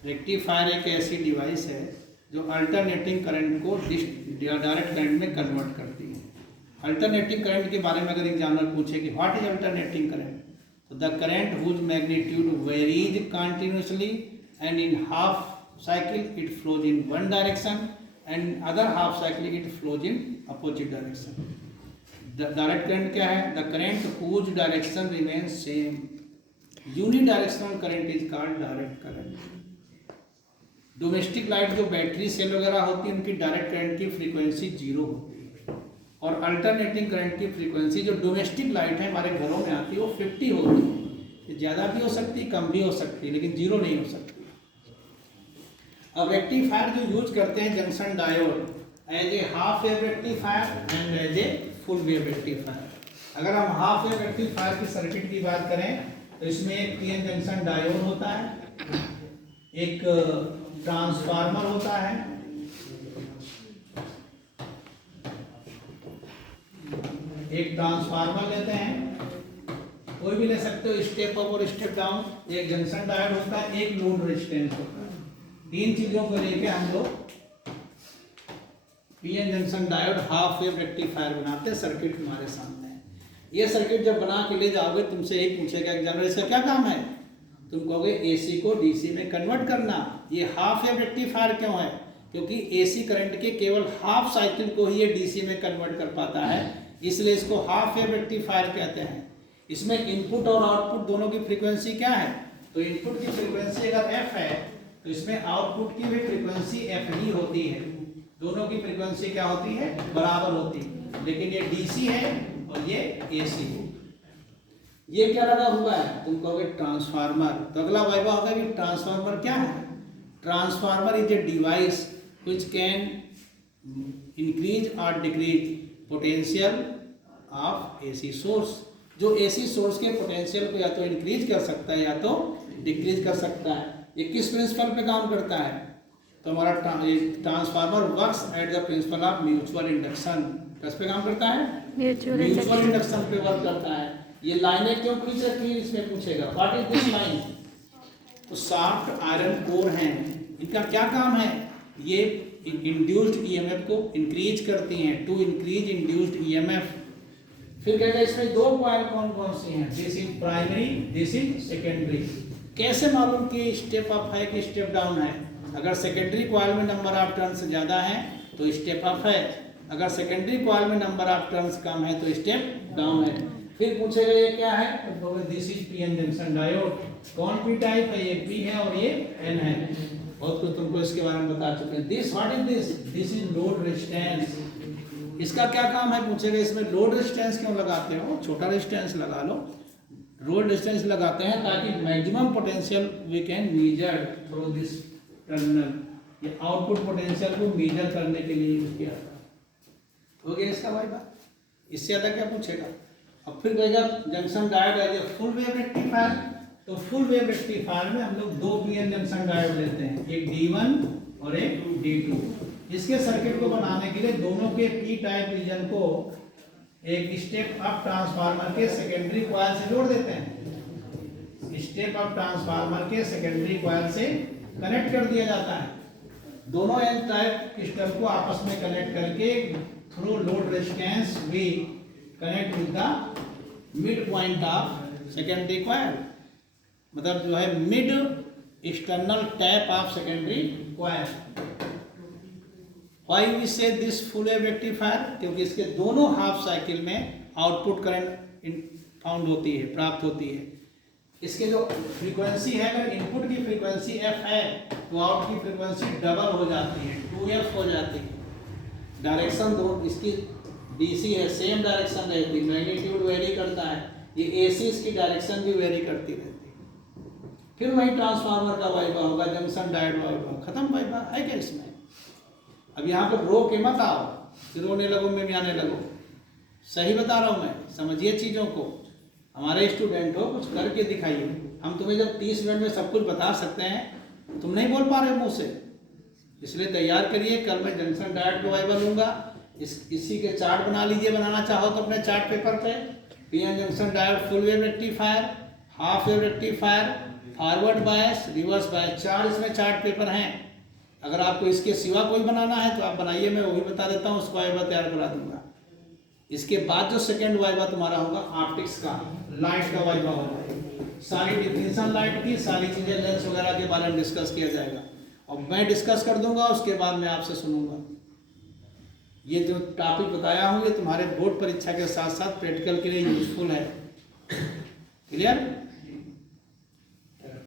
Rectifier एक ऐसी device है जो अल्टरनेटिंग करंट को डायरेक्ट करंट में कन्वर्ट करती है। अल्टरनेटिंग करंट के बारे में अगर एग्जामिनर पूछे कि व्हाट इज अल्टरनेटिंग करंट, तो the current whose magnitude varies continuously and in half cycle it flows in one direction and other half cycle it flows in opposite direction. Direct current क्या है? The current whose direction remains same. Unidirectional current is called direct current. Domestic light जो battery cell वगैरह होती है उनकी direct current की frequency 0 होती है, और अल्टरनेटिंग करंट की फ्रीक्वेंसी जो डोमेस्टिक लाइट है हमारे घरों में आती है वो 50 होती है। ज़्यादा भी हो सकती है, कम भी हो सकती है, लेकिन 0 नहीं हो सकती। अब रेक्टिफायर जो यूज करते हैं junction diode as a half wave rectifier and as a full wave rectifier. अगर हम हाफ वेव रेक्टिफायर की सर्किट की बात करें तो इसमें एक पीएन जंक्शन डायोड होता है, एक ट्रांसफार्मर होता है, एक ट्रांसफार्मर लेते हैं, कोई भी ले सकते हो, स्टेप अप और स्टेप डाउन। एक जंक्शन डायोड होता है, एक लोड रेजिस्टेंस होता है। तीन चीजों को लेके हम लोग PN junction diode half wave rectifier बनाते हैं। सर्किट हमारे सामने है। ये सर्किट जब बना के ले जाओगे तुमसे एक पूछेगा एग्जामिनर इसका क्या काम है, तुम कहोगे एसी को डीसी में कन्वर्ट करना। ये हाफ वेव रेक्टिफायर क्यों है? क्योंकि एसी करंट के केवल हाफ साइकिल को ही ये डीसी में कन्वर्ट कर पाता है, इसलिए इसको हाफ वेव रेक्टिफायर कहते हैं। इसमें इनपुट और आउटपुट दोनों की फ्रीक्वेंसी क्या है? तो इनपुट की फ्रीक्वेंसी अगर एफ है तो इसमें आउटपुट की भी फ्रीक्वेंसी एफ ही होती है। दोनों की फ्रीक्वेंसी क्या होती है? बराबर होती है। लेकिन ये डीसी है और ये एसी है। ये क्या लगा हुआ है? तुम कहोगे ट्रांसफार्मर। तो अगला वाइवा होगा कि ट्रांसफार्मर क्या है? Transformer is a device which can increase और decrease potential of AC source. जो एसी सोर्स के पोटेंशियल को या तो इंक्रीज कर सकता है या तो डिक्रीज कर सकता है। ये किस प्रिंसिपल पे काम करता है? तो हमारा transformer works at the principle of mutual induction. किस पे काम करता है? म्यूचुअल इंडक्शन पे वर्क करता है। ये लाइनें क्यों खींच रखी है इसमें पूछेगा, व्हाट इज दिस लाइन? तो सॉफ्ट आयरन कोर हैं, इनका क्या काम है? ये इंड्यूस्ड ईएमएफ को इंक्रीज करती हैं, टू इंक्रीज इंड्यूस्ड ईएमएफ। फिर कहते हैं इसमें दो कॉइल कौन कौन सी हैं? This is primary, this is secondary. कैसे मालूम कि स्टेप अप है कि स्टेप डाउन है? अगर सेकेंडरी कॉइल में नंबर ऑफ टर्न्स ज़्यादा है तो स्टेप अप है, अगर सेकेंडरी कॉइल में नंबर ऑफ टर्न्स कम है तो स्टेप डाउन है। फिर पूछेगा ये क्या है? तो this is PN junction diode. कौन पी टाइप है? ये पी है और ये एन है। बहुत कुछ तुमको इसके बारे में बता चुके हैं। This what is this? This is load resistance. इसका क्या काम है पूछेगा। इसमें लोड रेजिस्टेंस क्यों लगाते हो? छोटा रेजिस्टेंस लगा लो। लोड रेजिस्टेंस लगाते हैं ताकि maximum potential we can measure through this terminal. ये आउटपुट पोटेंशियल को मेजर करने के लिए यूज किया जाता है। हो गया इसका भाई बात। इससे ज़्यादा क्या पूछेगा? अब फिर कहेगा जंक्शन डायोड है फुल वेव रेक्टिफायर। तो फुल वेव रेक्टिफायर में हम लोग दो पीएन जंक्शन डायोड लेते हैं, एक D1 और एक D2। इसके सर्किट को बनाने के लिए दोनों के पी टाइप रीजन को एक स्टेप अप ट्रांसफार्मर के सेकेंडरी कॉइल से जोड़ देते हैं। स्टेप अप ट्रांसफार्मर के सेकेंडरी कॉइल से कनेक्ट कर दिया जाता है। दोनों एन टाइप क्रिस्टल को आपस में कनेक्ट करके through load resistance we connect with the mid point of secondary coil. मतलब जो है mid external tap of secondary coil. Why we say this full wave rectifier? क्योंकि इसके दोनों हाफ साइकिल में आउटपुट करंट फाउंड होती है, प्राप्त होती है। इसके जो फ्रीक्वेंसी है, अगर इनपुट की फ्रीक्वेंसी f है तो आउट की फ्रीक्वेंसी डबल हो जाती है, 2f हो जाती है। डायरेक्शन दो इसकी डीसी है, सेम डायरेक्शन रहती है, मैग्नीट्यूड वेरी करता है। ये एसी इसकी डायरेक्शन भी वेरी करती रहती है। फिर वही ट्रांसफार्मर का वाइबा होगा, जंक्शन डायोड वाइबा, खत्म वाइबा है क्या इसमें? अब यहाँ पर रो के मत आओ, फिर रोने लगो, मैं आने लगो। सही बता रहा हूँ मैं, समझिए चीज़ों को। हमारे स्टूडेंट हो, कुछ करके दिखाइए। हम तुम्हें जब 30 मिनट में सब कुछ बता सकते हैं, तुम नहीं बोल पा रहे मुँह से, इसलिए तैयार करिए। कल मैं जंक्शन डायोड को वाइबा लूँगा, इसी के चार्ट बना लीजिए, बनाना चाहो तो अपने चार्ट पेपर पे। PN junction diode full wave rectifier, half wave rectifier, forward bias, reverse bias, 4 इसमें चार्ट पेपर हैं। अगर आपको इसके सिवा कोई बनाना है तो आप बनाइए, मैं वही बता देता हूँ, उसको वाइवा तैयार करा दूंगा। इसके बाद जो सेकंड वाइवा तुम्हारा होगा ऑप्टिक्स का, लाइट का वाइवा होगा। सारी डिफिनेशन लाइट की, सारी चीज़ें लेंस वगैरह के बारे में डिस्कस किया जाएगा और मैं डिस्कस कर दूंगा, उसके बाद मैं आपसे सुनूंगा। ये जो टॉपिक बताया हूँ ये तुम्हारे बोर्ड परीक्षा के साथ साथ प्रैक्टिकल के लिए यूजफुल है। क्लियर?